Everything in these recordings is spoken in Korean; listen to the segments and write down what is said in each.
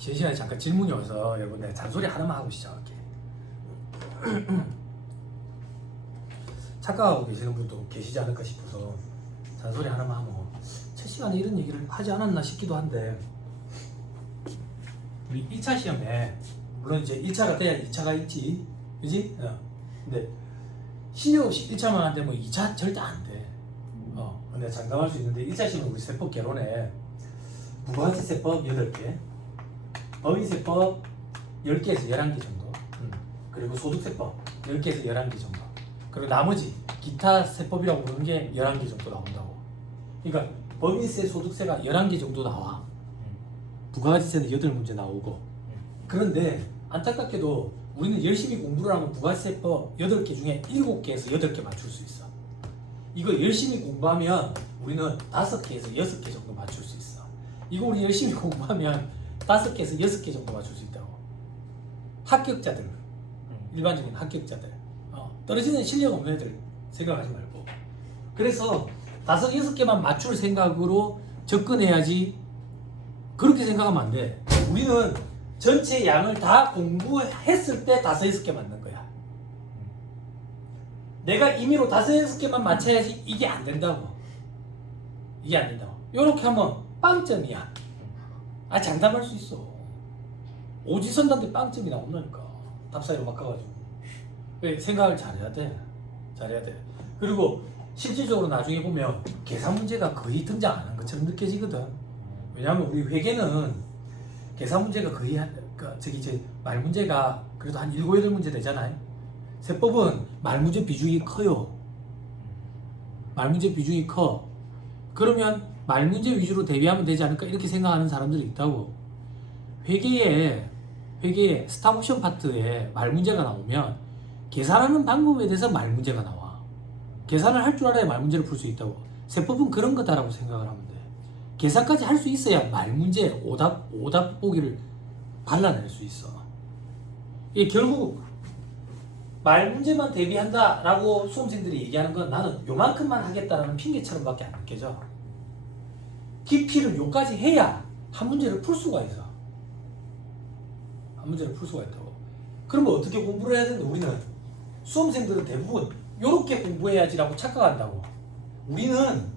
쉬는 시간에 잠깐 질문이 와서 여러분 내가 잔소리 하나만 하고 시작할게. 착각하고 계시는 분도 계시지 않을까 싶어서 잔소리 하나만 하면 첫 시간에 이런 얘기를 하지 않았나 싶기도 한데, 우리 1차 시험에 물론 이제 1차가 돼야 2차가 있지, 그지? 근데 신경 없이 1차만 안 되면 2차 절대 안 돼. 근데 장담할 수 있는데 1차 시험은 우리 세법 개론에 부가가치 세법 8개, 법인세법 10개에서 11개 정도, 그리고 소득세법 10개에서 11개 정도, 그리고 나머지 기타 세법이라고 부르는 게 11개 정도 나온다고. 그러니까 법인세, 소득세가 11개 정도 나와. 부가가치세는 8문제 나오고. 그런데 안타깝게도 우리는 열심히 공부를 하면 부가세법 8개 중에 7개에서 8개 맞출 수 있어. 이거 열심히 공부하면 우리는 5개에서 6개 정도 맞출 수 있어. 이거 우리 열심히 공부하면 5개에서 6개 정도 맞출 수 있다고. 합격자들, 일반적인 합격자들, 떨어지는 실력 없는 애들 생각하지 말고. 그래서 5, 6개만 맞출 생각으로 접근해야지. 그렇게 생각하면 안 돼. 우리는 전체 양을 다 공부했을 때 5, 6개 맞는 거야. 내가 임의로 5, 6개만 맞춰야지 이게 안 된다고. 이게 안 된다고. 요렇게 하면 빵점이야. 장담할 수 있어. 오지선다인데 빵점이 나온다니까. 답 사이로 바꿔가지고. 왜? 생각을 잘해야 돼. 잘해야 돼. 그리고 실질적으로 나중에 보면 계산 문제가 거의 등장 안 한 것처럼 느껴지거든. 왜냐하면 우리 회계는 계산 문제가 거의 말 문제가 그래도 한 7, 8문제 되잖아요. 세법은 말 문제 비중이 커요. 말 문제 비중이 커. 그러면 말 문제 위주로 대비하면 되지 않을까 이렇게 생각하는 사람들이 있다고. 회계에 스탑옵션 파트에 말 문제가 나오면 계산하는 방법에 대해서 말 문제가 나와. 계산을 할 줄 알아야 말 문제를 풀 수 있다고. 세법은 그런 거다라고 생각을 하면 돼. 계산까지 할 수 있어야 말 문제 오답 보기를 발라낼 수 있어. 이게 결국 말 문제만 대비한다라고 수험생들이 얘기하는 건 나는 요만큼만 하겠다라는 핑계처럼밖에 안 느껴져. 깊이를 요까지 해야 한 문제를 풀 수가 있어. 한 문제를 풀 수가 있다고. 그러면 어떻게 공부를 해야 되는데, 우리는 수험생들은 대부분 요렇게 공부해야지라고 착각한다고. 우리는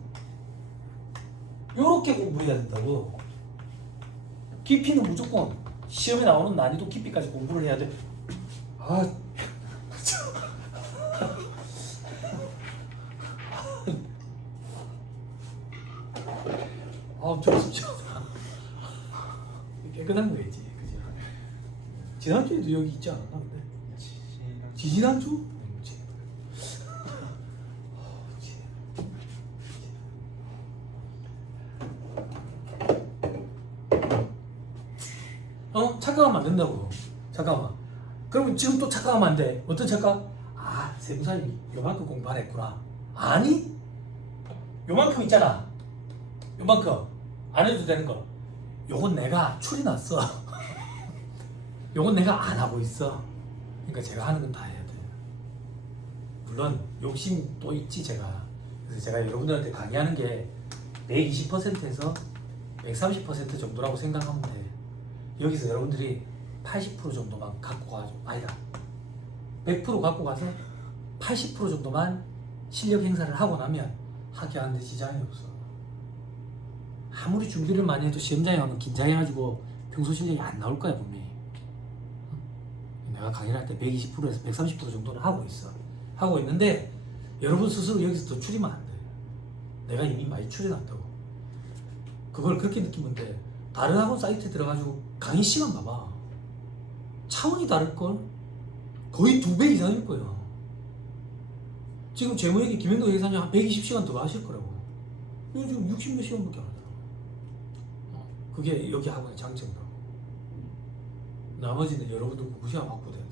요렇게 공부해야 된다고. 깊이는 무조건 시험에 나오는 난이도 깊이까지 공부를 해야 돼. 좀 심심하다. 깨끗한 거겠지, 그지? 지난주에도 여기 있지 않았나 근데? 지난주? 착각하면 안 된다고. 잠깐만. 그러면 지금 또 착각하면 안 돼. 어떤 착각? 세무사님이 요만큼 공부 안 했구나. 아니? 요만큼 있잖아. 요만큼. 안 해도 되는 거. 요건 내가 추리났어. 요건 내가 안 하고 있어. 그러니까 제가 하는 건 다 해야 돼. 물론 욕심 또 있지 제가. 그래서 제가 여러분들한테 강의하는 게 120%에서 130% 정도라고 생각하면 돼. 여기서 여러분들이 80% 정도만 갖고 가죠. 아니다. 100% 갖고 가서 80% 정도만 실력 행사를 하고 나면 학교하는데 지장이 없어. 아무리 준비를 많이 해도 시험장에 가면 긴장해가지고 평소 실력이 안 나올 거야 분명히. 내가 강의를 할 때 120%에서 130% 정도는 하고 있어. 하고 있는데 여러분 스스로 여기서 더 추리면 안 돼. 내가 이미 많이 추려놨다고. 그걸 그렇게 느끼면 돼. 다른 학원 사이트에 들어가지고 강의 시간 봐봐. 차원이 다를걸? 거의 2배 이상일 거야. 지금 재무회계 김현도 회사님 한 120시간 더 하실 거라고. 이거 지금 60몇 시간밖에 안 하더라고. 그게 여기 학원의 장점이라고. 나머지는 여러분들 공부시간 바꿔야 돼.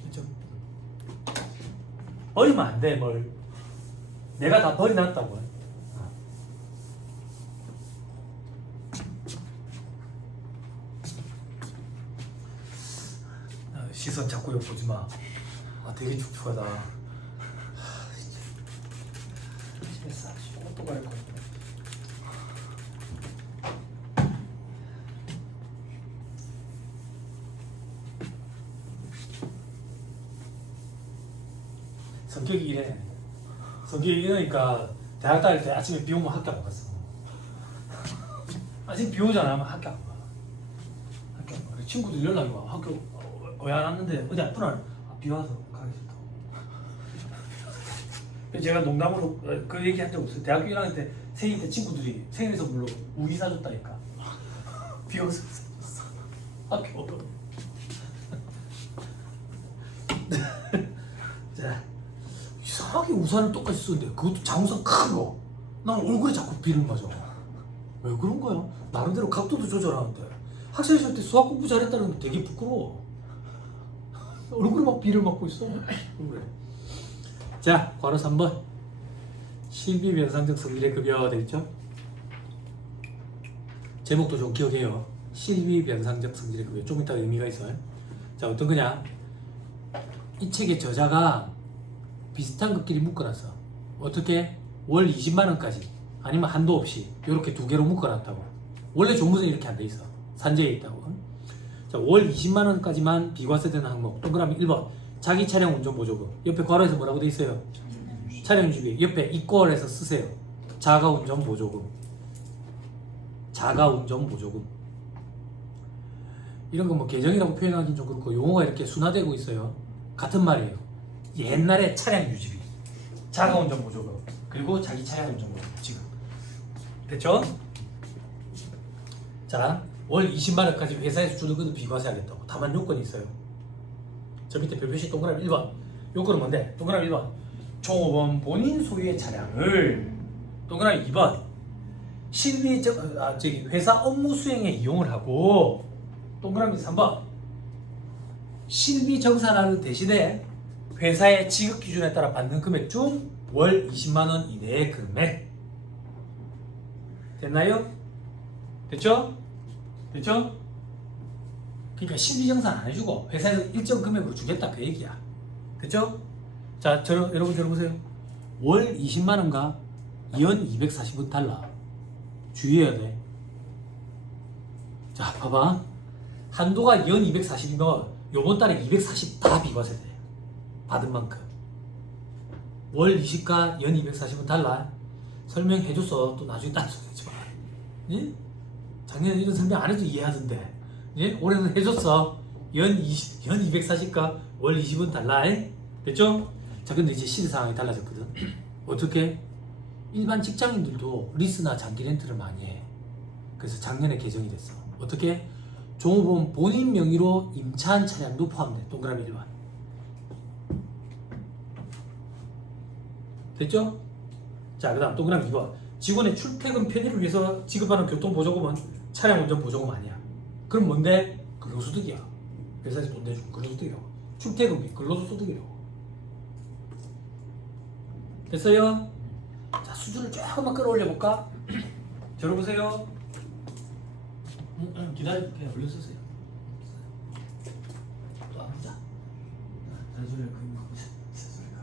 그렇죠? 버리면 안 돼, 뭘. 내가 다 버려놨다고. 시선 자꾸 옆 보지 마. 되게 축축하다. 집에 싸지. 또 갈 거야. 성격이 이래. 성격이 이러니까 대학 다닐 때 아침에 비 오면 학교 안 갔어. 아침 비 오잖아 하면 학교 안 가. 학교 안 가. 친구들 연락이 와. 학교 왜 안 왔는데 어디 아프나? 비 와서 가기 싫다고. 제가 농담으로 그 얘기 한 적 없어요. 대학교 1학년 때 생일 때 친구들이 생일 선물로 우기 사줬다니까. 비 와서 학교. 자, 이상하게 우산을 똑같이 쓰는데 그것도 장우산 큰 거. 난 얼굴에 자꾸 비를 맞아. 왜 그런 거야? 나름대로 각도도 조절하는데 학생 시절 때 수학 공부 잘했다는 게 되게 부끄러워. 얼굴에 막 비를 맞고 있어. 그래. 자, 괄호 3번. 실비면상적 성질의 급여 되겠죠? 제목도 좀 기억해요. 실비면상적 성질의 급여. 좀 이따가 의미가 있어요. 자, 어떤 거냐? 이 책의 저자가 비슷한 것끼리 묶어놨어. 어떻게? 월 20만 원까지 아니면 한도 없이 이렇게 두 개로 묶어놨다고. 원래 종무서는 이렇게 안 돼 있어. 산재에 있다고. 자, 월 20만 원까지만 비과세되는 항목. 동그라미 1번 자기 차량 운전 보조금. 옆에 괄호에서 뭐라고 돼 있어요? 차량 유지비. 옆에 이꼴해서 쓰세요. 자가 운전 보조금. 자가 운전 보조금. 이런 거 뭐 계정이라고 표현하기는 좀 그렇고 용어가 이렇게 순화되고 있어요. 같은 말이에요. 옛날에 차량 유지비, 자가 운전 보조금, 그리고 자기 차량 운전 보조금. 지금 됐죠? 자, 월 20만 원까지 회사에서 주는 것도 비과세하겠다고. 다만 요건이 있어요. 저 밑에 별표시 동그라미 1번. 요건은 뭔데? 동그라미 1번. 종업원 본인 소유의 차량을 동그라미 2번. 회사 업무 수행에 이용을 하고 동그라미 3번. 실비 정산하는 대신에 회사의 지급 기준에 따라 받는 금액 중 월 20만 원 이내의 금액. 됐나요? 됐죠? 됐죠? 그러니까 실비 정산 안 해주고 회사에서 일정 금액으로 주겠다 그 얘기야. 됐죠? 자, 여러분 들어보세요. 월 20만 원과 연 240원 달라. 주의해야 돼. 자, 봐봐. 한도가 연 240이면 요번 달에 240 다 비과세돼. 받은 만큼. 월 20과 연 240은 달라. 설명해줘서 또 나중에 딴 소리 하지 마. 예? 작년에 이런 설명 안 해도 이해하던데. 예? 올해는 해줬어. 연 240과 월 20은 달라. 됐죠? 자, 근데 이제 시대 상황이 달라졌거든. 어떻게? 일반 직장인들도 리스나 장기 렌트를 많이 해. 그래서 작년에 개정이 됐어. 어떻게? 종업원 본인 명의로 임차한 차량도 포함돼. 동그라미 1번. 됐죠? 자, 그 다음 동그라미 2번. 직원의 출퇴근 편의를 위해서 지급하는 교통보조금은 차량 운전 보조금 아니야. 그럼 뭔데? 근로소득이야. 회사에서 돈 내주고 근로소득이라고. 출퇴근비 근로소득이라고. 됐어요? 자, 수준을 조금만 끌어올려볼까? 들어보세요. 기다릴게요. 얼른 쓰세요. 또 아프자. 잔소리를 그만 하고 잔소리가.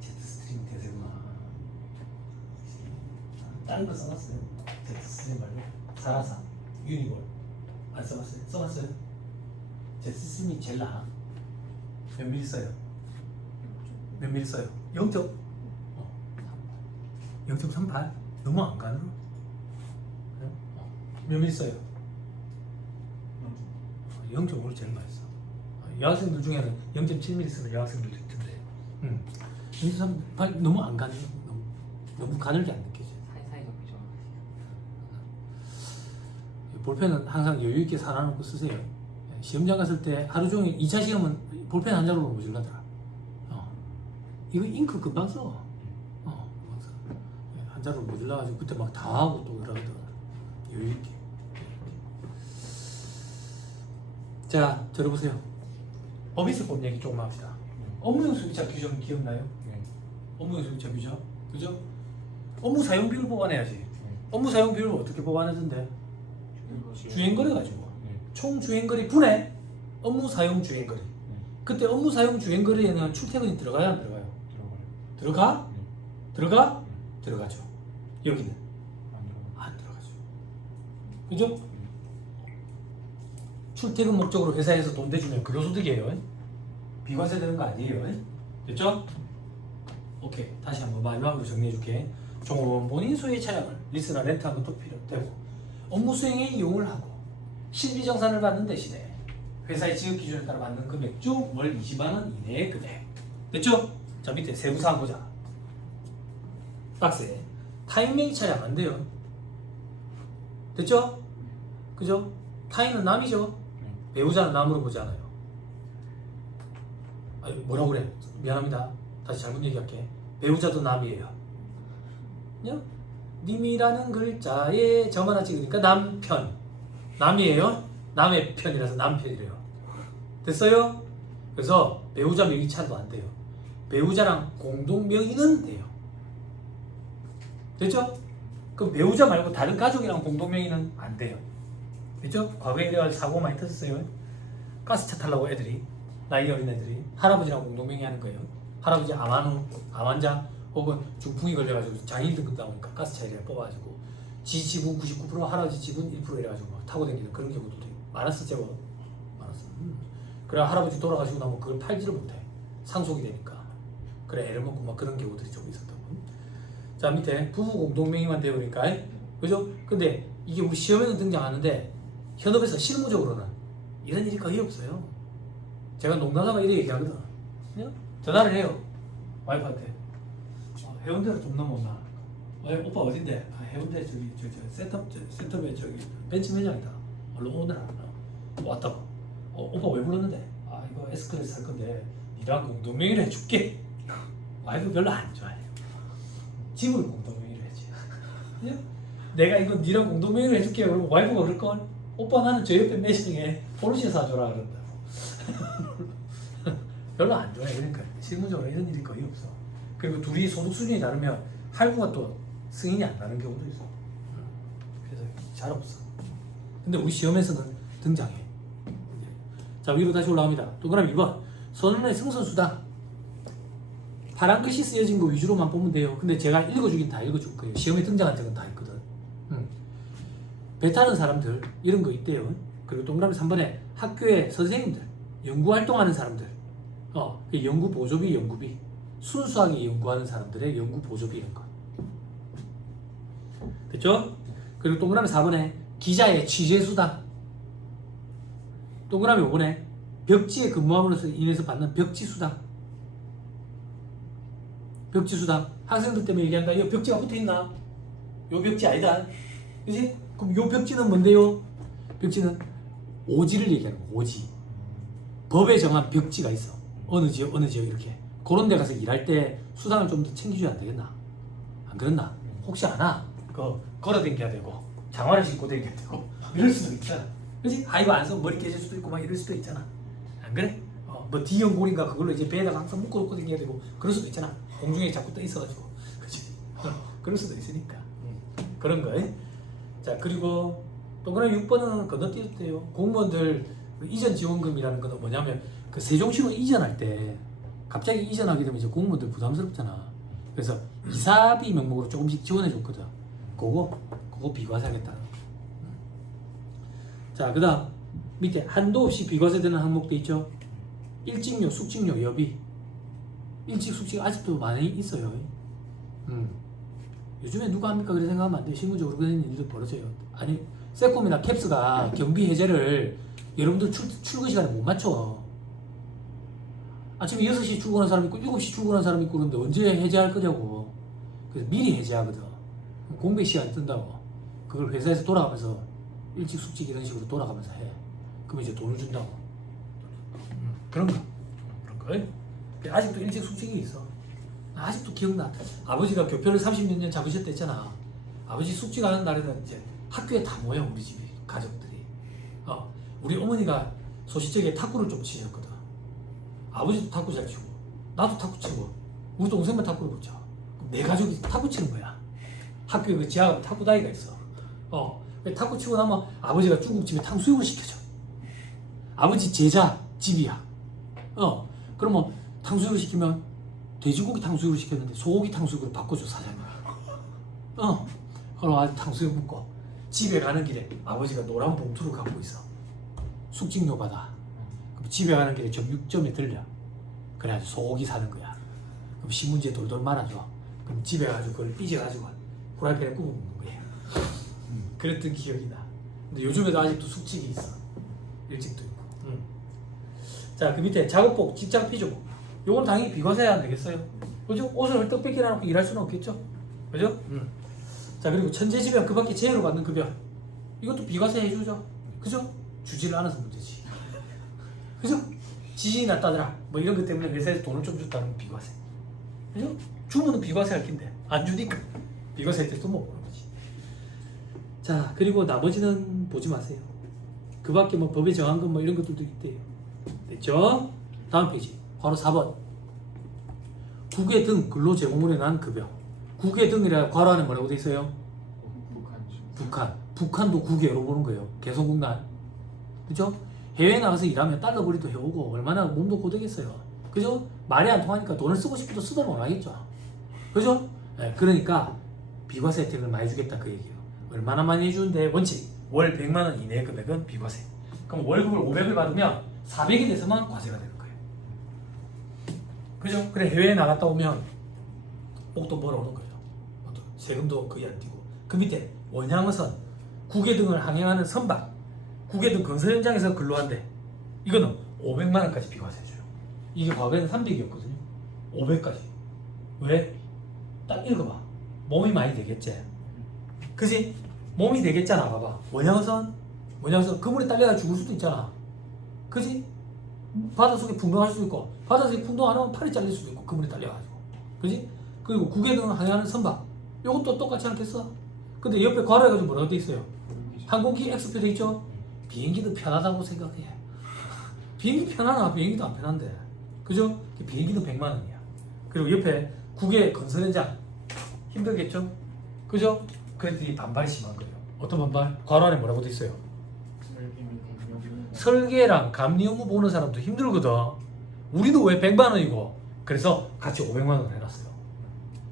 제트스트림 대세구나. 다른 거 써놨어요. 제트스트림 말고 사라사, 유니볼 안 써봤어요? 써봤어요? 제트스트림이 제일 나아. 몇 미리 써요? 몇 미리 써요? 0.38? 너무 안 가늘어? 몇 미리 써요? 0.5를 제일 많이 써. 여학생들 중에는 0.7mm 쓰는 여학생들도 있던데. 0.38 너무 안 가늘어. 너무 가늘게 안 느껴져. 사이사이가 그죠. 볼펜은 항상 여유 있게 사놔놓고 쓰세요. 시험장 갔을 때 하루 종일 2차 시험은 볼펜 한 자루로 모질라더라. 이거 잉크 금방 써. 금방 써. 한 자루로 모질라가지고 그때 막 다 하고 또 이러더라. 여유 있게. 자, 들어보세요. 법인세법 얘기 조금 합시다. 업무용 소비자 규정 기억나요? 업무용 소비자 규정, 그죠? 업무 사용 비율 보완해야지. 업무 사용 비율을 어떻게 보완하던데? 주행거리 가지고. 총 주행거리 분의 업무 사용 주행거리. 그때 업무 사용 주행거리에는 출퇴근이 들어가야 안 들어가요? 들어가? 들어가? 들어가죠. 여기는 안 들어가죠. 그죠? 출퇴근 목적으로 회사에서 돈 대주면 근로소득이에요. 비과세 되는 거 아니에요. 됐죠? 오케이. 다시 한번 마지막으로 정리해줄게. 종업원 본인 소유의 차량을 리스나 렌트한 것도 필요되고 업무 수행에 이용을 하고 실비정산을 받는 대신에 회사의 지급 기준에 따라 받는 금액 중 월 20만 원 이내의 금액. 됐죠? 자 밑에 세부사항 보자. 박스에 타인명의 차량 안 돼요. 됐죠? 그죠? 타인은 남이죠. 배우자는 남으로 보지 않아요. 아니, 뭐라고 그래? 미안합니다. 다시 잘못 얘기할게. 배우자도 남이에요. 그냥 님이라는 글자에 점 하나 찍으니까 남편. 남이에요. 남의 편이라서 남편이래요. 됐어요? 그래서 배우자 명의차도 안 돼요. 배우자랑 공동 명의는 돼요. 됐죠? 그럼 배우자 말고 다른 가족이랑 공동 명의는 안 돼요. 됐죠? 과거에 이래가지고 사고 많이 터졌어요. 가스차 타려고 애들이, 나이 어린 애들이 할아버지랑 공동 명의 하는 거예요. 할아버지 암환자 혹은 중풍이 걸려가지고 장애인 등급 나오니까 가스차 이래 뽑아가지고 지 지분 99% 할아버지 지분 1% 이래가지고 막 타고 다니는 그런 경우도 돼요. 많았어 제법. 많았어. 그래 할아버지 돌아가시고 나면 그걸 팔지를 못해. 상속이 되니까. 그래 애를 먹고 막 그런 경우들이 좀 있었다고. 자 밑에 부부 공동명의만 되어버리니까 그죠? 근데 이게 우리 시험에는 등장하는데 현업에서 실무적으로는 이런 일이 거의 없어요. 제가 농담삼아 이렇게 얘기하거든. 그냥 전화를 해요 와이프한테. 해운대로 좀 넘어오나? 오빠 어딘데? 해운대 저기 센터에 저기 벤치 매장이다. 얼른 오느라. 왔다고. 오빠 왜 불렀는데? 이거 에스컬레이터 살 건데 니랑 공동명의를 해줄게. 와이프 별로 안 좋아해. 집을 공동명의로 해야지. 내가 이거 니랑 공동명의로 해줄게. 그러면 와이프가 그럴걸? 오빠 나는 저 옆에 매장에 포르쉐 사줘라 그런다고. 별로 안 좋아해. 그러니까 실무적으로 이런 일이 거의 없어. 그리고 둘이 소득 수준이 다르면 할부가 또 승인이 안 나는 경우도 있어. 그래서 잘 없어. 근데 우리 시험에서는 등장해. 자 위로 다시 올라갑니다. 동그라미 2번 선언의 승선수당. 파란 글씨 쓰여진 거 위주로만 보면 돼요. 근데 제가 읽어주긴 다 읽어줄 거예요. 시험에 등장한 적은 다 있거든. 배 타는 사람들 이런 거 있대요. 그리고 동그라미 3번에 학교의 선생님들, 연구활동하는 사람들, 연구 보조비, 연구비, 순수하게 연구하는 사람들의 연구 보조비 이런 거. 됐죠? 그리고 동그라미 4번에 기자의 취재수당. 동그라미 5번에 벽지에 근무함으로써 인해서 받는 벽지수당. 벽지수당. 학생들 때문에 얘기한다. 이 벽지가 붙어있나? 요 벽지 아니다. 그치? 그럼 요 벽지는 뭔데요? 벽지는 오지를 얘기하는 거야. 오지. 법에 정한 벽지가 있어. 어느 지역 이렇게. 그런 데 가서 일할 때 수당을 좀 더 챙겨줘야 안 되겠나? 안 그렇나? 혹시 아나? 걸어 댕겨야 되고 장화를 신고 댕겨야 되고 이럴 수도 있잖아. 그치? 이거 안 쓰면 머리 깨질 수도 있고 막 이럴 수도 있잖아. 안 그래? 뭐 D형골인가 그걸로 이제 배에다가 항상 묶어놓고 댕겨야 되고 그럴 수도 있잖아. 공중에 자꾸 떠 있어가지고. 그치? 그럴 수도 있으니까. 그런 거. 자 그리고 동그라미 6번은 건너뛰었대요. 공무원들 이전 지원금이라는 거는 뭐냐면 그 세종시로 이전할 때 갑자기 이전하게 되면 이제 공무원들 부담스럽잖아. 그래서 이사비 명목으로 조금씩 지원해 줬거든. 그거 비과세하겠다. 자 그다음 밑에 한도 없이 비과세되는 항목도 있죠. 일직료, 숙직료, 여비. 일직, 숙직 아직도 많이 있어요. 요즘에 누가 합니까? 그래 생각하면 안 돼. 실무적으로 그런 일도 벌어져요. 아니 세콤이나 캡스가 경비 해제를 여러분들 출근 시간에 못 맞춰. 아침에 6시 출근하는 사람 있고 7시 출근하는 사람 있고 그런데 언제 해제할 거냐고. 그래서 미리 해제하거든. 공백 시간이 뜬다고. 그걸 회사에서 돌아가면서 일찍 숙직 이런 식으로 돌아가면서 해. 그럼 이제 돈을 준다고. 그런 거. 아직도 일찍 숙직이 있어. 아직도 기억나. 아버지가 교표를 30몇 년 잡으셨다 했잖아. 아버지 숙직하는 날에는 이제 학교에 다 모여 우리 집이 가족들이. 우리 어머니가 소시적에 탁구를 좀 치셨거든. 아버지도 탁구 잘 치고 나도 탁구 치고 우리 동생만 탁구를 못 쳐. 내 가족이 탁구 치는 거야. 학교에 그 지하가 탁구 다이가 있어. 탁구 치고 나면 아버지가 중국집에 탕수육을 시켜줘. 아버지 제자 집이야. 그러면 탕수육을 시키면 돼지고기 탕수육을 시켰는데 소고기 탕수육으로 바꿔줘 사장님. 그럼 아주 탕수육 먹고 집에 가는 길에 아버지가 노란 봉투를 갖고 있어. 숙직료 받아. 그럼 집에 가는 길에 정육점에 들려. 그래가지고 소고기 사는 거야. 그럼 신문지에 돌돌 말아줘. 그럼 집에 가지고 그걸 삐져가지고 후라이팬에 구워 먹는 거예요. 그랬던 기억이 나. 근데 요즘에도 아직도 숙직이 있어. 일찍도 있고. 자, 그 밑에 작업복, 직장 피조복. 요건 당연히 비과세야 안 되겠어요? 그죠? 옷을 헐떡 뺏기라 놓고 일할 수는 없겠죠? 그죠? 자, 그리고 천재지변 그 밖에 제외로 받는 급여. 이것도 비과세 해주죠? 그죠? 주지를 않아서 문제지. 그죠? 지진이 났다더라. 뭐 이런 것 때문에 회사에서 돈을 좀 줬다는 비과세. 그죠? 주면은 비과세 할 텐데 안 주니까 비과세 할 때 또 못 보는 거지. 자, 그리고 나머지는 보지 마세요. 그 밖에 뭐 법에 정한 것 뭐 이런 것들도 있대요. 됐죠? 다음 페이지. 바로 4번. 국외 등 근로 제공물에 난 급여. 국외 등이라 괄호 안에 뭐라고 돼 있어요? 북한. 북한도 국외로 보는 거예요. 개성국난. 그죠? 해외에 나가서 일하면 달러벌이도 해오고 얼마나 몸도 고되겠어요. 그죠? 말이 안 통하니까 돈을 쓰고 싶어도 쓰도록 안 하겠죠. 그죠? 네, 그러니까 비과세 혜택을 많이 주겠다 그 얘기예요. 얼마나 많이 해주는데 원칙 월 100만 원 이내 금액은 비과세. 그럼 월급을 500을 받으면 400이 돼서만 과세가 되는 거예요. 그죠? 그래 해외에 나갔다 오면 목돈 벌어오는 거예요. 세금도 거의 안 띄고. 그 밑에 원양어선, 국외 등을 항행하는 선박, 국외 등 건설 현장에서 근로한대. 이거는 500만 원까지 비과세 해줘요. 이게 과거에는 300이었거든요. 500까지. 왜? 딱 읽어봐. 몸이 많이 되겠지. 그지? 몸이 되겠잖아. 봐봐. 원양어선 그물에 딸려가 죽을 수도 있잖아. 그지? 바닷속에 풍덩할 수도 있고 바닷속에 풍덩 안 하면 팔이 잘릴 수도 있고 그물에 딸려가지고. 그지? 그리고 국외 등 항해하는 선박. 요것도 똑같지 않겠어? 근데 옆에 괄호해가지고 뭐라고 돼 있어요? 항공기 X표 돼 있죠? 비행기도 편하다고 생각해. 비행기 편하나? 비행기도 안 편한데. 그죠? 비행기도 100만 원이야. 그리고 옆에 국외 건설 현장 힘들겠죠? 그죠? 그랬더니 반발이 심한 거예요. 어떤 반발? 괄호 안에 뭐라고 돼 있어요? 설계랑 감리 업무 보는 사람도 힘들거든. 우리도 왜 100만 원이고 그래서 같이 500만 원 해놨어요.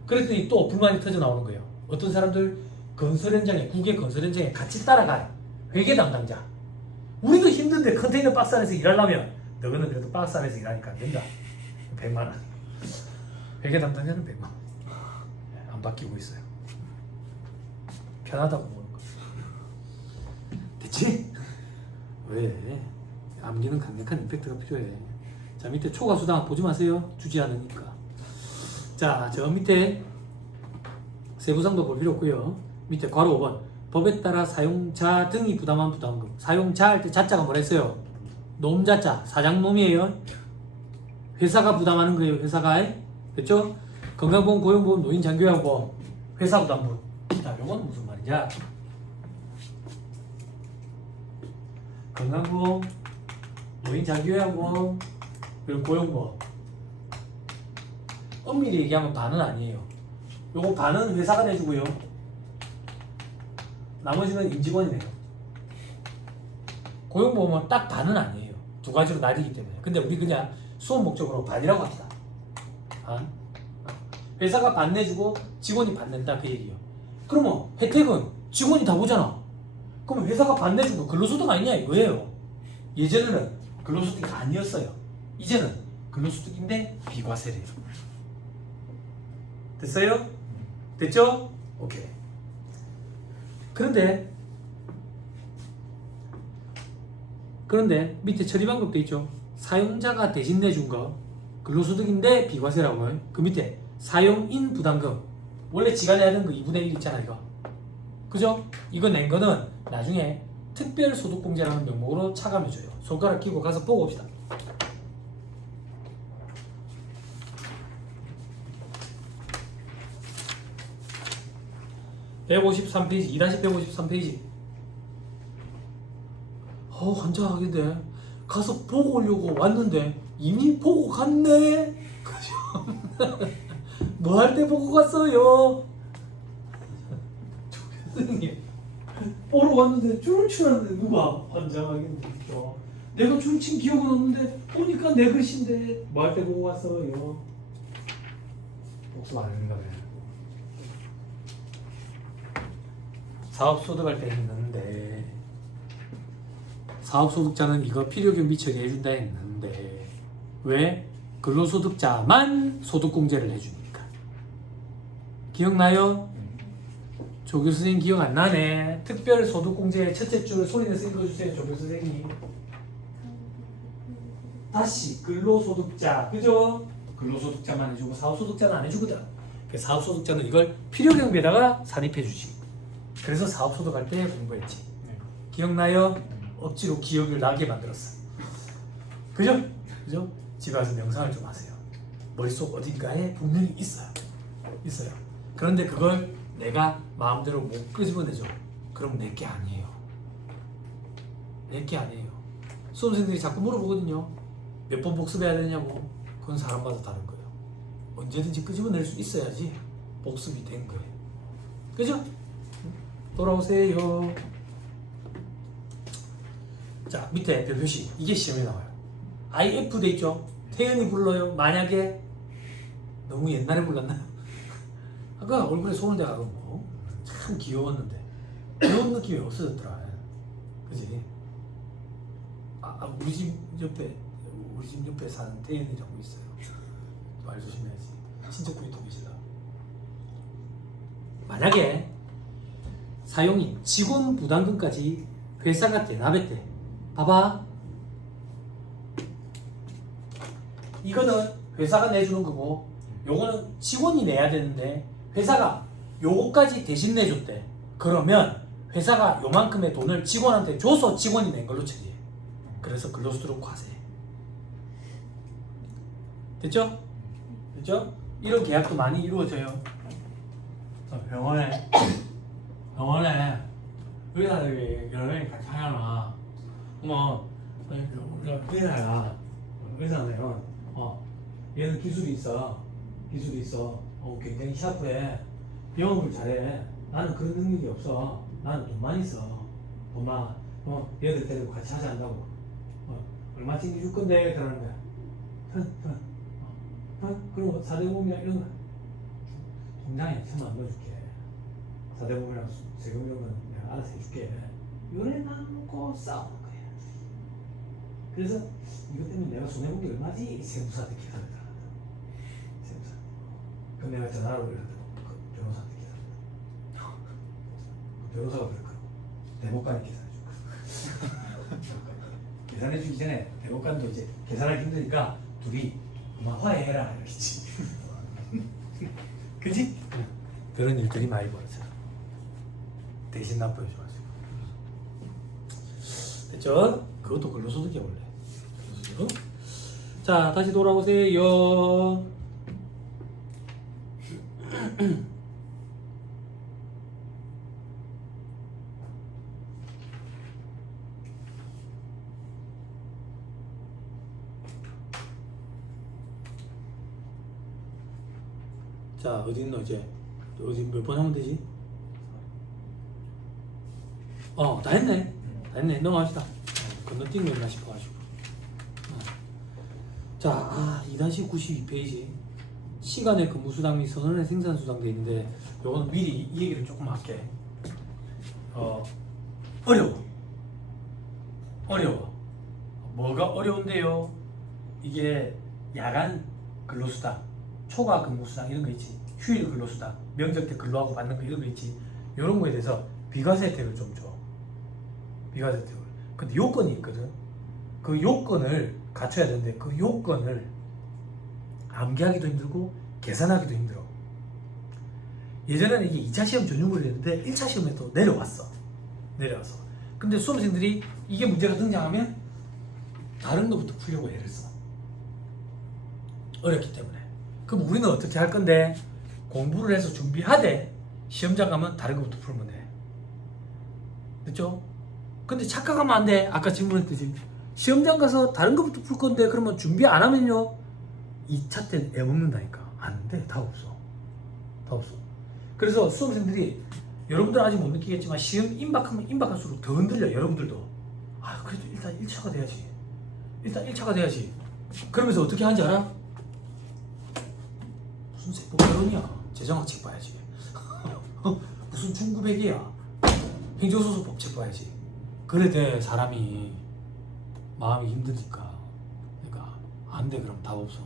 그랬더니 또 불만이 터져 나오는 거예요. 어떤 사람들 건설 현장에 국외 건설 현장에 같이 따라가요. 회계 담당자. 우리도 힘든데 컨테이너 박스 안에서 일하려면 너희는 그래도 박스 안에서 일하니까 안 된다. 100만 원. 회계 담당자는 100만 원. 안 바뀌고 있어요. 편하다고 보는 거. 됐지? 왜? 암기는 강력한 임팩트가 필요해. 자, 밑에 초과수당 보지 마세요. 주지 않으니까. 자, 저 밑에 세부상도 볼 필요 없고요. 밑에 괄호 5번. 법에 따라 사용자 등이 부담한 부담금. 사용자 할 때 자자가 뭐라 했어요? 놈자자. 사장놈이에요. 회사가 부담하는 거예요. 회사가. 됐죠? 건강보험, 고용보험, 노인장교양보험. 회사 부담분. 자, 요건 무슨 말이냐? 건강보험, 노인장교양보험, 그리고 고용보험. 엄밀히 얘기하면 반은 아니에요. 요거 반은 회사가 내주고요. 나머지는 임직원이 내요. 고용보험은 딱 반은 아니에요. 두 가지로 나뉘기 때문에. 근데 우리 그냥 수업 목적으로 반이라고 합시다. 반. 회사가 반 내주고 직원이 반 낸다 그 얘기예요. 그러면 혜택은 직원이 다 보잖아. 그럼 회사가 반 내주고 근로소득 아니냐 이거예요. 예전에는 근로소득이 아니었어요. 이제는 근로소득인데 비과세래요. 됐어요? 됐죠? 오케이. 그런데 밑에 처리 방법도 있죠. 사용자가 대신 내준 거 근로소득인데 비과세라고. 그 밑에 사용인 부담금 원래 지가 내야 되는 거 2분의 1 있잖아 이거. 그죠? 이거 낸 거는 나중에 특별소득공제라는 명목으로 차감해줘요. 손가락 끼고 가서 보고 옵시다. (153페이지) 2-153페이지. 환장하겠네. 가서 보고 오려고 왔는데 이미 보고 갔네. 그죠? 뭐 할 때 보고 갔어요? 선생님 보러 왔는데 줄을 치라는데 누가 환장하겠네. 그죠? 내가 줄 친 기억은 없는데 보니까 내 글씨인데 뭐 할 때 보고 갔어요? 복습 안 했는가 봐요. 사업소득할 때 했는데 사업소득자는 이거 필요경비 처리해준다 했는데 왜? 근로소득자만 소득공제를 해주니까. 기억나요? 조교 선생님 기억 안 나네. 특별소득공제 첫째 줄 소리내서 읽어주세요. 조교 선생님. 다시 근로소득자, 그죠? 근로소득자만 해주고 사업소득자는 안 해주거든. 사업소득자는 이걸 필요경비에다가 산입해주지. 그래서 사업소득 할 때 공부했지. 기억나요? 억지로 기억을 나게 만들었어. 그죠? 그죠? 집에 와서 명상을 좀 하세요. 머릿속 어딘가에 분명히 있어요. 있어요. 그런데 그걸 내가 마음대로 못 끄집어내죠. 그럼 내게 아니에요. 내게 아니에요. 수험생들이 자꾸 물어보거든요. 몇 번 복습해야 되냐고. 그건 사람마다 다른 거예요. 언제든지 끄집어낼 수 있어야지 복습이 된 거예요. 그죠? 돌아오세요. 자, 밑에 별표시. 이게 시험에 나와요. IF 돼 있죠? 태연이 불러요. 만약에 너무 옛날에 불렀나요? 아까 얼굴에 손을 대가고 뭐 참 귀여웠는데 귀여운 느낌이 없어졌더라. 그지? 우리 집 옆에 사는 태연이라고 있어요. 말 조심해야지. 친척분이 또 계시다. 만약에 사용인 직원 부담금까지 회사가 대납했대. 봐봐. 이거는 회사가 내주는 거고, 요거는 직원이 내야 되는데 회사가 요거까지 대신 내줬대. 그러면 회사가 요만큼의 돈을 직원한테 줘서 직원이 낸 걸로 처리해. 그래서 근로소득 과세. 됐죠? 됐죠? 이런 계약도 많이 이루어져요. 병원에 의사들이 여러 명이 같이 하잖아. 의사네요. 얘는 기술이 있어. 굉장히 샤프해. 영업을 잘해. 나는 그런 능력이 없어. 나는 돈만 있어. 돈만. 얘들 데리고 같이 하자 한다고. 얼마 챙겨줄 건데? 그러는 거야. 그럼 4대 보험이랑 이런 거 통장에 1,000만 원 넣어줄게. 4대 보험이랑 세금 이런 건 내가 알아서 해줄게. 요래 나누고 싸우는 거야. 그래서 이것 때문에 내가 손해본 게 얼마지? 세무사한테 계산을 당한다. 세무사. 그럼 내가 전화를 올렸다. 그 변호사한테 계산을. 그 변호사가 그랬거든. 대법관이 계산해줄 거야. 계산해주기 전에 대법관도 이제 계산하기 힘드니까 둘이 그만 화해해라 이러겠지. 그치? 그런 일들이 많이 벌어져. 대신 납부해줘가지고. 됐죠? 그것도 근로소득이야 원래. 근로소득. 자, 다시 돌아오세요. 자, 어디 있노 이제? 어디 몇 번 하면 되지? 다 했네. 다 했네. 넘어갑시다. 건너뛴 거 있나 싶어가지고. 자, 2-92페이지. 시간의 근무수당 및 선언의 생산수당 돼 있는데, 요거는 미리 이 얘기를 조금 할게. 어려워. 뭐가 어려운데요? 이게 야간 근로수당, 초과 근무수당 이런 거 있지. 휴일 근로수당, 명절 때 근로하고 받는 거 이런 거 있지. 이런 거에 대해서 비과세 혜택을 좀 줘. 비과세 혜택을. 근데 요건이 있거든. 그 요건을 갖춰야 되는데 그 요건을 암기하기도 힘들고 계산하기도 힘들어. 예전에는 이게 2차 시험 전용으로 했는데 1차 시험에 또 내려왔어. 근데 수험생들이 이게 문제가 등장하면 다른 것부터 풀려고 애를 써. 어렵기 때문에. 그럼 우리는 어떻게 할 건데? 공부를 해서 준비하되 시험장 가면 다른 것부터 풀면 돼. 됐죠? 근데 착각하면 안 돼. 아까 질문했듯이 시험장 가서 다른 것부터 풀 건데 그러면 준비 안 하면요 2차 때는 애 먹는다니까. 안 돼. 다 없어. 그래서 수험생들이 여러분들은 아직 못 느끼겠지만 시험 임박하면 임박할수록 더 흔들려. 여러분들도 그래도 일단 1차가 돼야지. 그러면서 어떻게 하는지 알아? 무슨 세법개론이야. 재정학책 봐야지. 무슨 중구백이야. 행정소송법 책 봐야지. 그래 돼. 사람이 마음이 힘드니까. 그러니까 안 돼. 그럼 답 없어.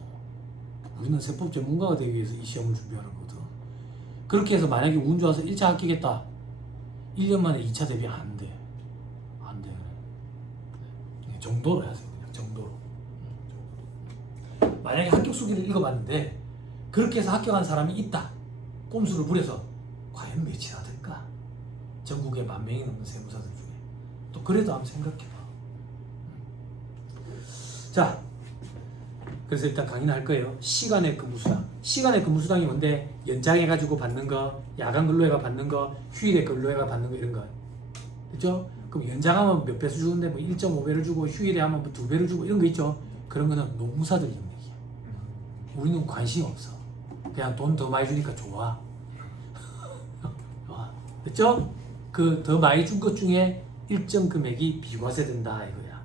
우리는 세법 전문가가 되기 위해서 이 시험을 준비하는 거거든. 그렇게 해서 만약에 운 좋아서 1차 합격했다. 1년 만에 2차 대비 안 돼. 안 돼. 정도로 하세요. 그냥 정도로. 만약에 합격 수기를 읽어봤는데 그렇게 해서 합격한 사람이 있다. 꼼수를 부려서 과연 몇이나 될까? 전국에 10,000명이 넘는 세무사들 중에. 또 그래도 한번 생각해봐. 자, 그래서 일단 강의는 할 거예요. 시간의 근무수당. 시간의 근무수당이 뭔데? 연장해가지고 받는 거, 야간 근로해가 받는 거, 휴일에 근로해가 받는 거 이런 거. 그죠? 그럼 연장하면 몇 배수 주는데 뭐 1.5배를 주고 휴일에 하면 뭐 2배를 주고 이런 거 있죠? 그런 거는 노무사들 영역이야. 우리는 관심 없어. 그냥 돈 더 많이 주니까 좋아. 좋아. 됐죠? 그 더 많이 준 것 중에 일정 금액이 비과세된다 이거야.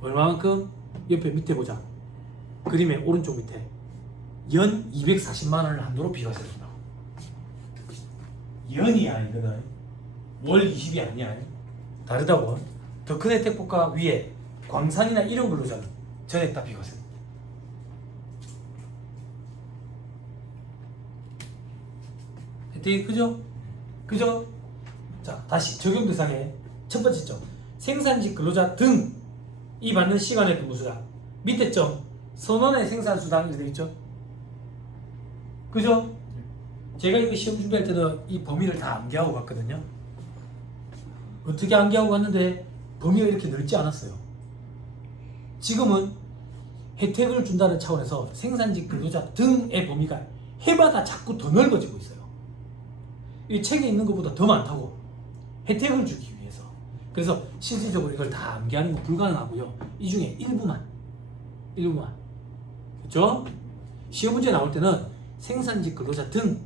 얼마만큼? 옆에 밑에 보자. 그림의 오른쪽 밑에 연 240만 원을 한도로 비과세된다. 연이야 이거는. 월 20이 아니야. 다르다고. 더 큰 혜택 볼까? 위에 광산이나 이런 근로자는 전액 다 비과세. 혜택이 크죠? 그죠? 자, 다시 적용 대상의 첫 번째 점. 생산직 근로자 등이 받는 시간의 근무수당. 밑에 점. 선원의 생산수당 이렇게 되어 있죠? 그죠? 제가 이거 시험 준비할 때는 이 범위를 다 암기하고 갔거든요. 어떻게 암기하고 갔는데 범위가 이렇게 넓지 않았어요. 지금은 혜택을 준다는 차원에서 생산직 근로자 등의 범위가 해마다 자꾸 더 넓어지고 있어요. 이 책에 있는 것보다 더 많다고. 혜택을 주기 위해서. 그래서 실질적으로 이걸 다 암기하는 건 불가능하고요. 이 중에 일부만. 그렇죠? 시험 문제 나올 때는 생산직 근로자 등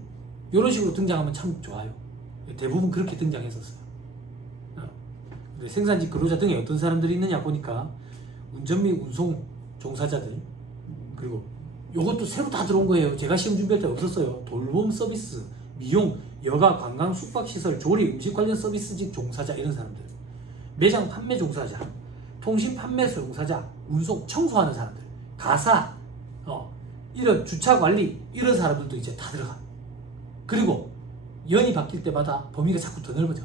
이런 식으로 등장하면 참 좋아요. 대부분 그렇게 등장했었어요. 근데 생산직 근로자 등에 어떤 사람들이 있느냐 보니까 운전 및 운송 종사자들, 그리고 요것도 새로 다 들어온 거예요. 제가 시험 준비할 때 없었어요. 돌봄 서비스, 미용, 여가, 관광, 숙박시설, 조리, 음식 관련 서비스직 종사자 이런 사람들, 매장 판매 종사자, 통신 판매 종사자, 운송, 청소하는 사람들, 가사, 이런 주차 관리 이런 사람들도 이제 다 들어가. 그리고 연이 바뀔 때마다 범위가 자꾸 더 넓어져.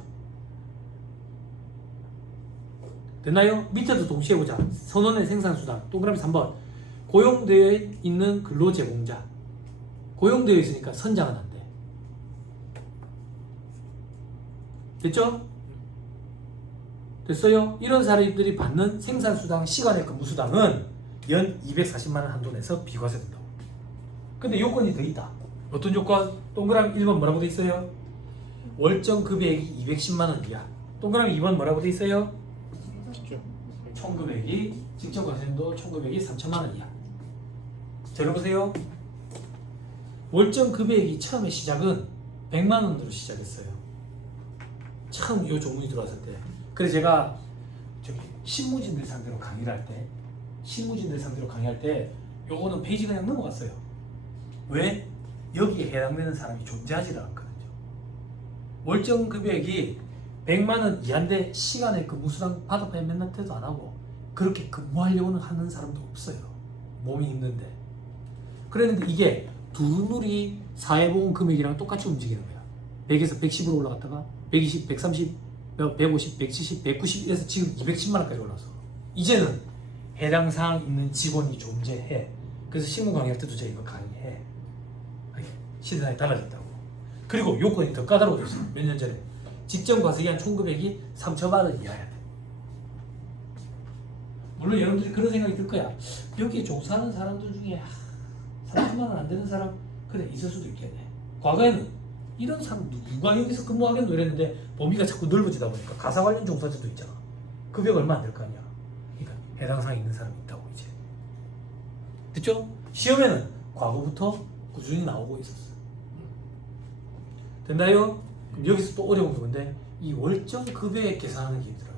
됐나요? 밑에도 동시에 보자. 선원의 생산수당. 동그라미 3번. 고용되어 있는 근로제공자. 고용되어 있으니까 선장은 안 돼. 됐죠? 됐어요? 이런 사람들이 받는 생산수당, 시간의 근무수당은 연 240만 원 한도 내서 비과세 된다고. 근데 요건이 더 있다. 어떤 요건? 동그라미 1번 뭐라고 돼 있어요? 월정 급여액이 210만 원 이하. 동그라미 2번 뭐라고 돼 있어요? 총금액이 직접 과세도 총금액이 3천만 원 이하. 들어보세요. 월정 급여액이 처음에 시작은 100만 원으로 시작했어요. 처음 이 조문이 들어왔을 때. 그래서 제가 저기 실무진들 상대로 강의를 할 때 요거는 페이지 그냥 넘어갔어요. 왜? 여기에 해당되는 사람이 존재하지 않거든요. 월정 급여액이 100만 원 이하인데 시간에 근무수당 받아봐야 맨날 때도 안 하고 그렇게 근무하려고는 하는 사람도 없어요. 몸이 힘든데. 그랬는데 이게 두루누리 사회보험 금액이랑 똑같이 움직이는 거야. 100에서 110으로 올라갔다가 120, 130, 150, 170, 190 이래서 지금 210만 원까지 올라서 이제는 해당 사항 있는 직원이 존재해. 그래서 실무 강의할 때도 제가 이거 강의해. 시대상이 달라졌다고. 그리고 요건이 더 까다로워졌어요. 몇 년 전에 직전 과세기한 총금액이 3천만 원 이하야 돼. 물론 여러분들이 그런 생각이 들 거야. 여기에 종사하는 사람들 중에 3천만 원 안 되는 사람 그래 있을 수도 있겠네. 과거에는 이런 사람 누가 여기서 근무하겠노 이랬는데 범위가 자꾸 넓어지다 보니까 가사 관련 종사자도 있잖아. 급여가 얼마 안 될 거 아니야. 그러니까 해당 사항이 있는 사람이 있다고 이제. 됐죠? 시험에는 과거부터 꾸준히 나오고 있었어. 됐나요? 그럼 여기서 또 어려운 게 뭔데? 이 월정 급여액 계산하는 게 힘들어요.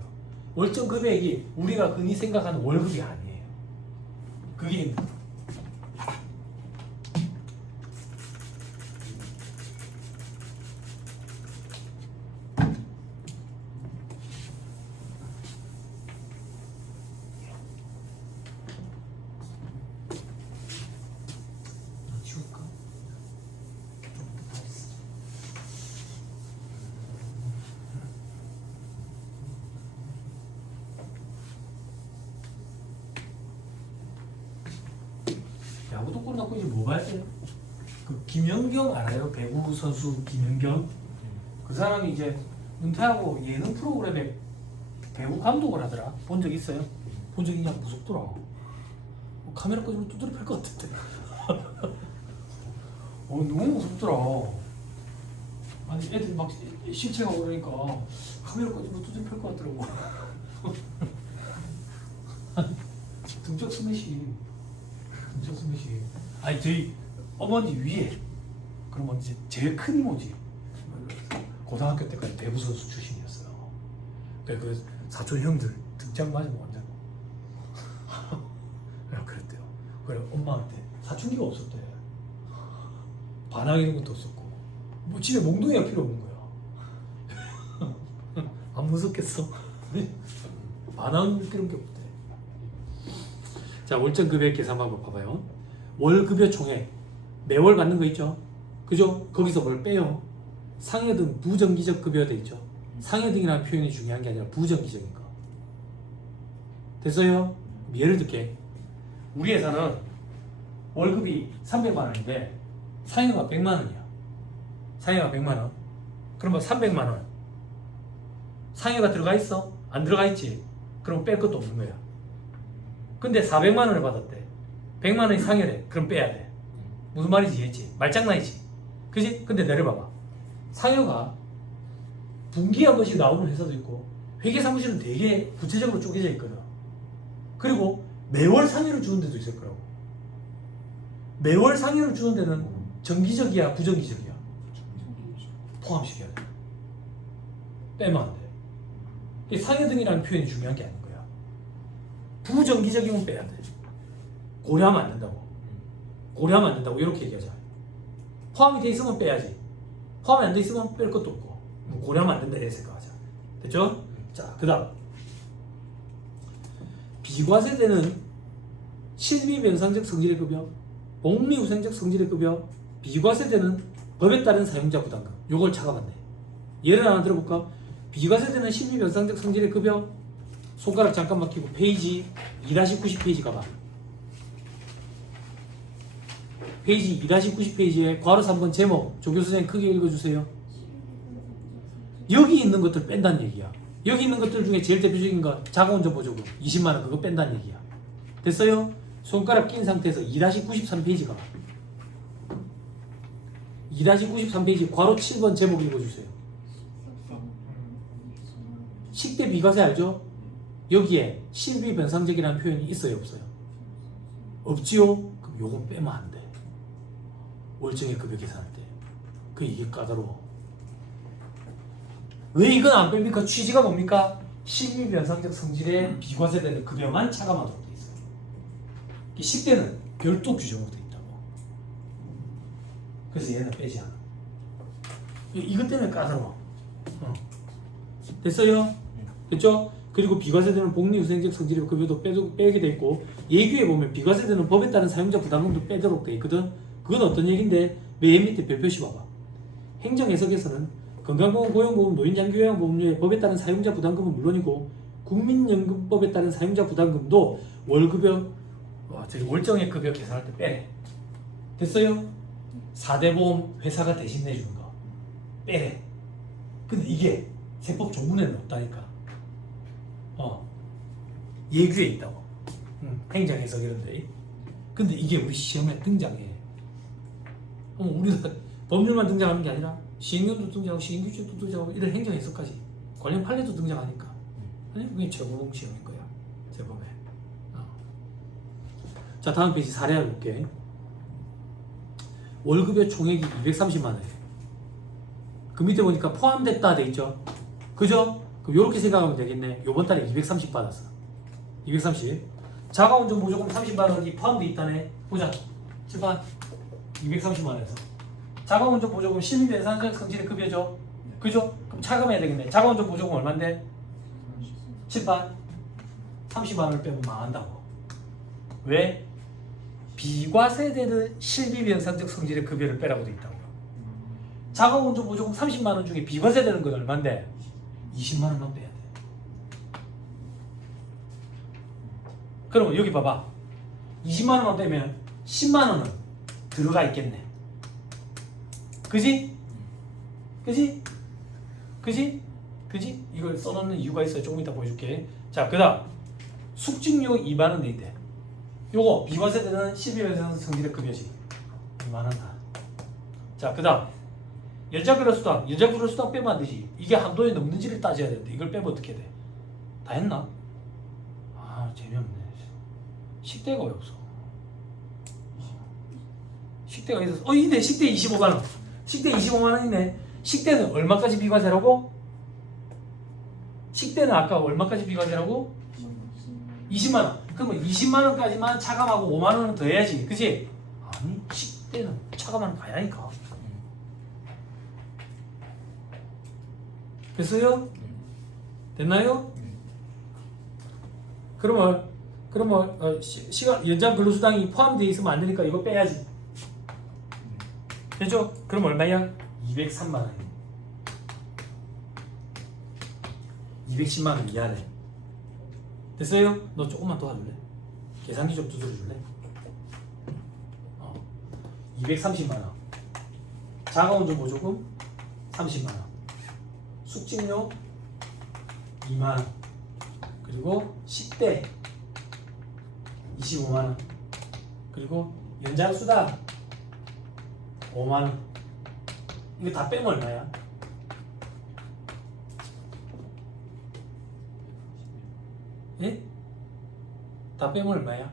월정 급여액이 우리가 흔히 생각하는 월급이 아니에요. 그게 힘들어. 갖고 이제 뭐 봐야 돼? 그 김연경 알아요? 배구 선수 김연경. 그 사람이 이제 은퇴하고 예능 프로그램에 배구 감독을 하더라. 본 적 있어요? 본 적 있냐? 무섭더라. 카메라 끄지면 두드려 팰 것 같은데. 너무 무섭더라. 아니 애들 막 실체가 오르니까 카메라 끄지면 두드려 팰 것 같더라고. 등짝 스매시. 등짝 스매시. 아니 저희 어머니 위에 그러면 이제 제일 큰 이모지. 고등학교 때까지 배구 선수 출신이었어요. 그 사촌 형들 등짝 맞으면 완전 그랬대요. 그래 엄마한테 사춘기가 없었대. 반항 이런 것도 없었고 뭐 집에 몽둥이가 필요 없는 거야. 안 무섭겠어? 반항 그런 게 없대. 자 월정급여 계산 방법 봐봐요. 월급여 총액 매월 받는 거 있죠? 그죠? 거기서 뭘 빼요? 상여등 부정기적 급여 돼 있죠? 상여등이라는 표현이 중요한 게 아니라 부정기적인 거. 됐어요? 예를 들게 우리 회사는 월급이 300만 원인데 상여가 100만 원이야. 상여가 100만 원. 그러면 300만 원. 상여가 들어가 있어? 안 들어가 있지? 그럼 뺄 것도 없는 거야. 근데 400만 원을 받았대. 100만 원이 상여래. 그럼 빼야 돼. 무슨 말인지 이해했지? 말장난이지. 그지? 근데 내려봐봐. 상여가 분기에 한 번씩 나오는 회사도 있고 회계 사무실은 되게 구체적으로 쪼개져 있거든. 그리고 매월 상여를 주는 데도 있을 거라고. 매월 상여를 주는 데는 정기적이야 부정기적이야? 포함시켜야 돼. 빼면 안 돼. 이 상여 등이라는 표현이 중요한 게 아닌 거야. 부정기적이면 빼야 돼. 고려하면 안 된다고. 고려하면 안 된다고 이렇게 얘기하자. 포함이 돼 있으면 빼야지. 포함이 안 돼 있으면 뺄 것도 없고 고려하면 안 된다 이렇게 생각하자. 됐죠? 자, 그 다음 비과세되는 실비변상적 성질의 급여, 복리후생적 성질의 급여, 비과세되는 법에 따른 사용자 부담금. 요걸 차가봤네. 예를 하나 들어볼까? 비과세되는 실비변상적 성질의 급여. 손가락 잠깐 막히고 페이지 2-90페이지 가봐. 페이지 2-90페이지에 괄호 3번 제목 조교수 선생님 크게 읽어주세요. 여기 있는 것들 뺀다는 얘기야. 여기 있는 것들 중에 제일 대표적인 거 자가운전 보조금 20만원 그거 뺀다는 얘기야. 됐어요? 손가락 낀 상태에서 2-93페이지 가봐. 2-93페이지 괄호 7번 제목 읽어주세요. 식대 비과세 알죠? 여기에 실비변상적이라는 표현이 있어요 없어요? 없지요? 그럼 요건 빼면 안 돼. 월정액 급여 계산할 때. 이게 까다로워. 왜 이건 안 뺍니까? 취지가 뭡니까? 실비변상적 성질의 비과세되는 급여만 차감하도록 돼 있어요. 식대는 별도 규정으로 돼 있다고. 그래서 얘는 빼지 않아. 이것 때문에 까다로워. 됐어요? 됐죠? 그리고 비과세되는 복리후생적 성질의 급여도 빼게 돼 있고 예규에 보면 비과세되는 법에 따른 사용자 부담금도 빼도록 돼 있거든. 그건 어떤 얘기인데 맨 밑에 별표시 봐봐. 행정해석에서는 건강보험, 고용보험, 노인장기요양보험료의 법에 따른 사용자 부담금은 물론이고 국민연금법에 따른 사용자 부담금도 월급여, 월정액 급여 계산할 때 빼래. 됐어요? 4대 보험 회사가 대신 내주는 거 빼래. 근데 이게 세법 조문에는 없다니까. 예규에 있다고. 행정해석 이런데. 근데 이게 우리 시험에 등장해. 우리가 법률만 등장하는 게 아니라 시행령도 등장하고 시행규칙도 등장하고 이런 행정해석까지 관련 판례도 등장하니까. 아니 그게 최고봉 시험인 거야. 세법에. 자 다음 페이지 사례를 볼게. 월급의 총액이 230만 원이에요. 그 밑에 보니까 포함됐다 돼 있죠. 그죠? 그럼 이렇게 생각하면 되겠네. 요번 달에 230 받았어. 230. 자가운전 보조금 30만 원이 포함돼 있다네. 보자. 7반 230만 원에서. 자가운전 보조금 실비변상적 성질의 급여죠. 그죠? 그럼 차감해야 되겠네. 자가운전 보조금 얼마인데? 7반 30만 원을 빼면 망한다고. 왜? 비과세되는 실비변상적 성질의 급여를 빼라고 돼 있다고요. 자가운전 보조금 30만 원 중에 비과세되는 건 얼마인데? 20만 원만 빼야 돼. 그러면 여기 봐봐. 20만 원만 빼면 10만 원은 들어가 있겠네. 그지? 그지? 그지? 그지? 이걸 써놓는 이유가 있어요. 조금 이따 보여줄게. 자, 그 다음 숙직료 2만원 내인데 요거 비과세되는 12회에서는 성질의 급여지 2만원 다. 자, 그 다음 연장근로수당 연장근로수당 빼면 안 되지. 이게 한도에 넘는지를 따져야 되는데 이걸 빼면 어떻게 돼? 다 했나? 아, 재미없네. 식대가 왜 없어? 식대가 있어서 있네. 식대 25만원. 식대 25만원이네. 식대는 얼마까지 비과세라고? 식대는 아까 얼마까지 비과세라고? 20만원. 그러면 20만원까지만 차감하고 5만원은 더 해야지. 그치? 아니, 식대는 차감하는 가야 하니까. 됐어요? 됐나요? 그러면 시간 연장 근로수당이 포함되어 있으면 안 되니까 이거 빼야지. 됐죠? 그럼 얼마야? 203만 원. 210만 원 이하네. 됐어요? 너 조금만 도와줄래? 계산기 좀 두드려 줄래? 230만 원. 자가원조 보조금 30만 원. 숙직료 2만 원. 그리고 식대 25만 원. 그리고 연장수당 5만 원. 이거 다 빼면 얼마야? 예? 다 빼면 얼마야?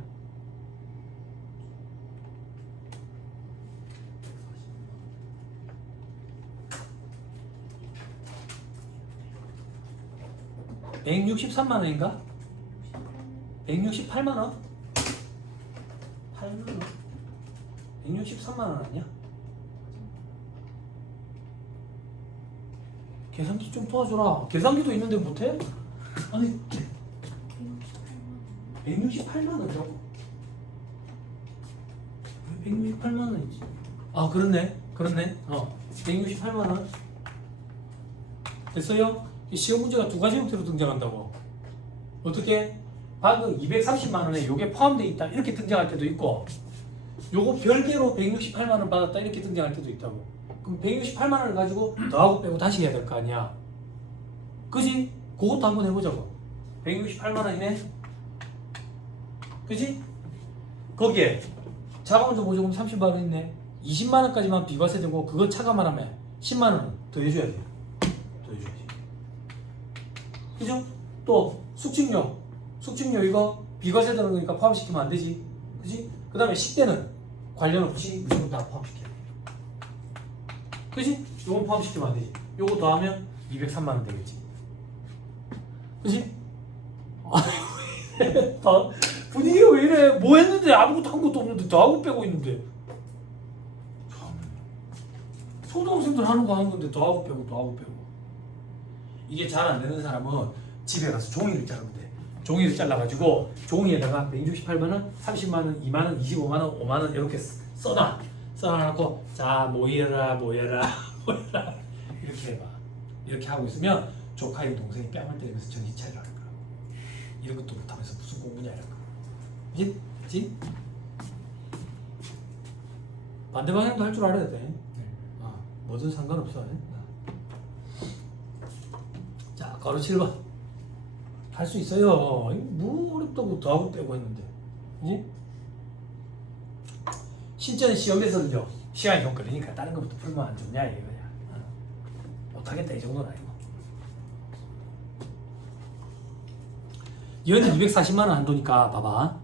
(163만원인가) 168만원? 8만원? 163만원 아니야? 계산기 좀 도와줘라. 계산기도 있는데 못해? 아니 168만원이라고. 168만원이지. 아, 그렇네. 168만원. 됐어요? 이 시험 문제가 두 가지 형태로 등장한다고. 어떻게? 방금 230만원에 요게 포함되어 있다 이렇게 등장할 때도 있고, 요거 별개로 168만원 받았다 이렇게 등장할 때도 있다고. 그럼 168만원을 가지고 더하고 빼고 다시 해야 될 거 아니야. 그지? 그것도 한번 해보자고. 168만원이네. 그지? 거기에 자가원조 보조금 30만원 있네. 20만원까지만 비과세 되고 그거 차감만 하면 10만원은 더 해줘야 돼. 더 해줘야지. 그죠? 또 숙직료 이거 비과세 되는 거니까 포함시키면 안 되지. 그지? 그 다음에 식대는 관련 없이 무조건 다 포함시켜야 돼. 그지? 요건 포함시키면 안 되지. 요거 더하면 203만원 되겠지. 그지? 분위기가 왜 이래? 뭐 했는데 아무것도 한 것도 없는데 더하고 빼고 있는데. 초등학생들 하는 거 하는 건데 더하고 빼고. 이게 잘 안 되는 사람은 집에 가서 종이를 자르면 돼. 종이를 잘라가지고 종이에다가 168만원, 30만원, 2만원, 25만원, 5만원 이렇게 써놔놓고 자 모여라 이렇게 해봐. 이렇게 하고 있으면 조카의 동생이 뺨을 때리면서 정신 차리라는 거야. 이런 것도 못하면서 무슨 공부냐 이런 거. 그치? 반대 방향도 할 줄 알아야 돼. 뭐든 상관없어. 자, 가로 7번 할 수 있어요. 뭐 어렵다고 더하고 빼고 했는데. 그치? 실제는 시험에서는요 시간이 좀 걸리니까 다른 것부터 풀면 안 좋냐 이거야. 못하겠다 이 정도는 아니고. 이거는 240만원 한도니까 봐봐.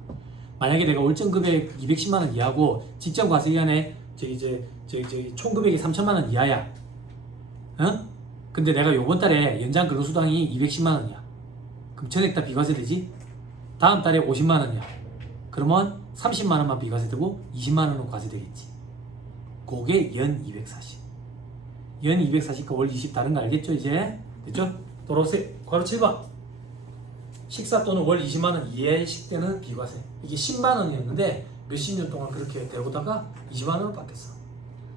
만약에 내가 월정금액 210만원 이하고 직전 과세기간에 총 금액이 3천만원 이하야. 근데 내가 요번 달에 연장 근로수당이 210만원이야. 그럼 전액 다 비과세 되지? 다음 달에 50만원이야. 그러면 30만원만 비과세 되고 20만원은 과세 되겠지. 그게 연 240. 연 240과 월 20 다른 거 알겠죠 이제? 됐죠? 돌아오세요. 괄호 7번. 식사 또는 월 20만원 이하의 식대는 비과세. 이게 10만원이었는데 몇십 년 동안 그렇게 되고다가 20만원을 받겠어.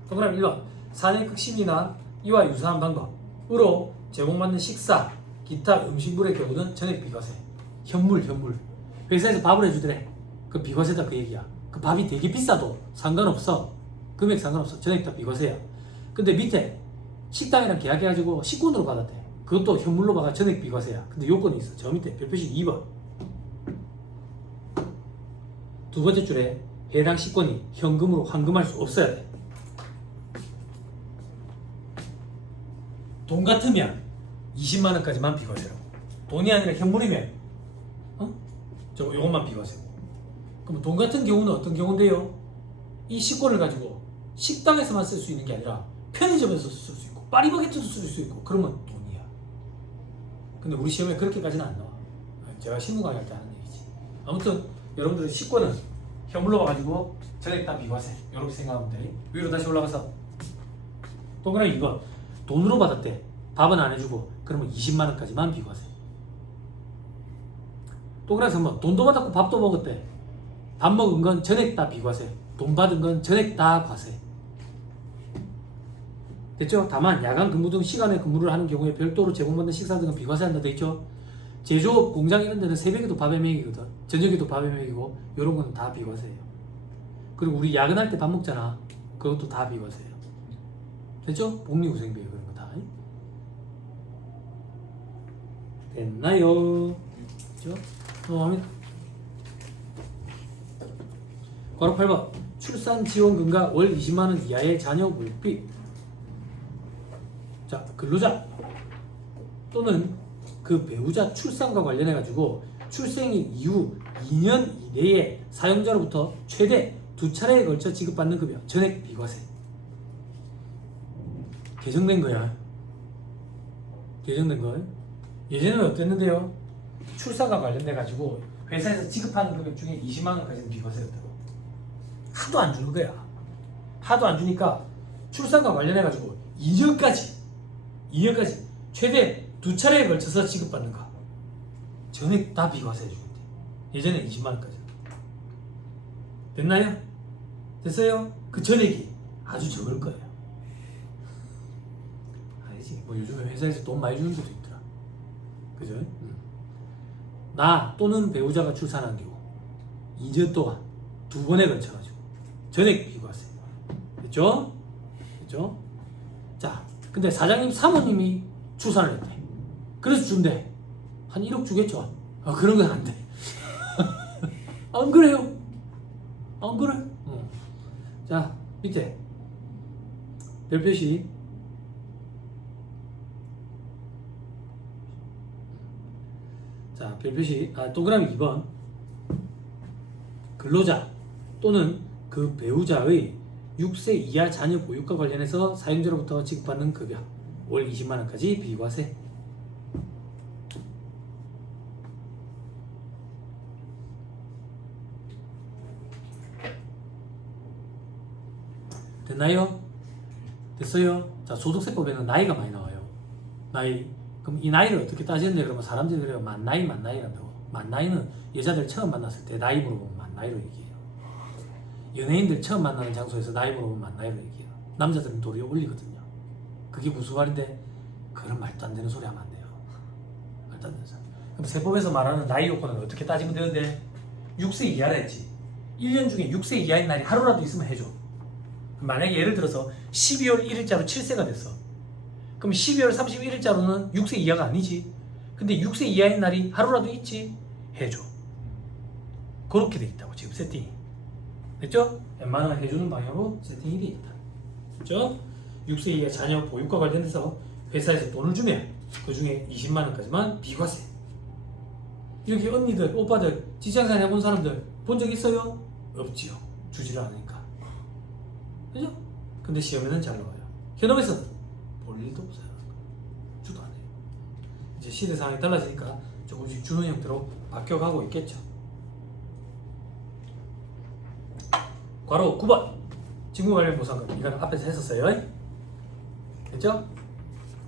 동그라미 1번. 사내 극심이나 이와 유사한 방법으로 제공받는 식사, 기타 음식물의 경우는 전액 비과세. 현물. 회사에서 밥을 해주더래. 그 비과세다 그 얘기야. 그 밥이 되게 비싸도 상관없어. 금액 상관없어. 전액 다 비과세야. 근데 밑에 식당이랑 계약해가지고 식권으로 받았대. 그것도 현물로 받아 전액 비과세야. 근데 요건이 있어. 저 밑에 별표식 2번. 두 번째 줄에 해당 식권이 현금으로 환금할 수 없어야 돼. 돈 같으면 20만 원까지만 비과세라고. 돈이 아니라 현물이면 요것만 비과세고. 그럼 돈 같은 경우는 어떤 경우인데요? 이 식권을 가지고 식당에서만 쓸 수 있는 게 아니라 편의점에서 쓸 수 있고 파리바게트도 쓸 수 있고 그러면 돈이야. 근데 우리 시험에 그렇게까지는 안 나와. 제가 신문 강의할 때 하는 얘기지. 아무튼 여러분들 식권은 현물로 와가지고 전액 다 비과세 이렇게 생각하면 돼. 위로 다시 올라가서 동그라미 2번. 돈으로 받았대. 밥은 안 해주고 그러면 20만 원까지만 비과세. 동그라미 3번. 돈도 받았고 밥도 먹었대. 밥 먹은 건 전액 다 비과세. 돈 받은 건 전액 다 과세. 됐죠? 다만 야간 근무 등 시간에 근무를 하는 경우에 별도로 제공받는 식사 등은 비과세한다 돼 있죠? 제조업, 공장 이런 데는 새벽에도 밥에 먹이거든. 저녁에도 밥에 먹이고 이런 거는 다 비과세예요. 그리고 우리 야근할 때 밥 먹잖아. 그것도 다 비과세예요. 됐죠? 복리후생비 그런 거 다. 됐나요? 됐죠? 넘어갑니다. 괄호 8번. 출산지원금과 월 20만원 이하의 자녀 물비. 자, 근로자 또는 그 배우자 출산과 관련해 가지고 출생일 이후 2년 이내에 사용자로부터 최대 2차례에 걸쳐 지급받는 급여 전액 비과세. 개정된 거야. 개정된 거. 예전에는 어땠는데요? 출산과 관련돼 가지고 회사에서 지급하는 금액 중에 20만 원까지는 비과세였다고. 하도 안 주는 거야. 하도 안 주니까 출산과 관련해 가지고 2년까지 최대 2차례에 걸쳐서 지급받는 거 전액 다 비과세 해주는데 예전에 20만 원까지. 됐나요? 됐어요? 그 전액이 아주 적을 거예요. 알지? 뭐 요즘에 회사에서 돈 많이 주는 데도 있더라. 그죠? 나 또는 배우자가 출산한 경우 2년 동안 2번에 걸쳐가지고 전액 비과세. 됐죠? 됐죠? 자, 근데 사장님 사모님이 출산을 했대. 그래서 준대. 한 1억 주겠죠? 그런 건 안 돼. 안 그래요? 안 그래? 자, 밑에 별표시. 자, 별표시. 동그라미 2번. 근로자 또는 그 배우자의 6세 이하 자녀 보육과 관련해서 사용자로부터 지급받는 급여 월 20만 원까지 비과세. 됐나요? 됐어요? 자, 소득세법에는 나이가 많이 나와요. 나이. 그럼 이 나이를 어떻게 따지는데 그러면 사람들이 그래요. 만나이란다고. 만나이는 여자들 처음 만났을 때 나이 물어보면 만나이로 얘기해요. 연예인들 처음 만나는 장소에서 나이 물어보면 만나이로 얘기해요. 남자들은 도리어 올리거든요. 그게 무슨 말인데 그런 말도 안 되는 소리 하면 안 돼요. 말도 안 되는 소리. 그럼 세법에서 말하는 나이 요건은 어떻게 따지면 되는데 6세 이하라 했지. 1년 중에 6세 이하인 날이 하루라도 있으면 해줘. 만약에 예를 들어서 12월 1일자로 7세가 됐어. 그럼 12월 31일자로는 6세 이하가 아니지. 근데 6세 이하인 날이 하루라도 있지. 해줘. 그렇게 돼 있다고 지금 세팅이. 됐죠? 웬만하면 해주는 방향으로 세팅이 돼 있다. 됐죠? 6세 이하 자녀 보육과 관련해서 회사에서 돈을 주면 그 중에 20만 원까지만 비과세. 이렇게 언니들, 오빠들, 직장생활 해본 사람들 본 적 있어요? 없지요. 주지를 않으니까. 그죠? 근데 시험에는 잘 나와요. 현업에서는 볼 일도 없어요. 주도 안 해요. 이제 시대 상황이 달라지니까 조금씩 주는 형태로 바뀌어가고 있겠죠. 괄호 9번 직무 관련 보상금. 이건 앞에서 했었어요. 됐죠?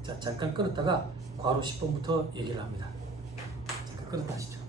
자, 잠깐 끊었다가 괄호 10번부터 얘기를 합니다. 잠깐 끊었다 하시죠.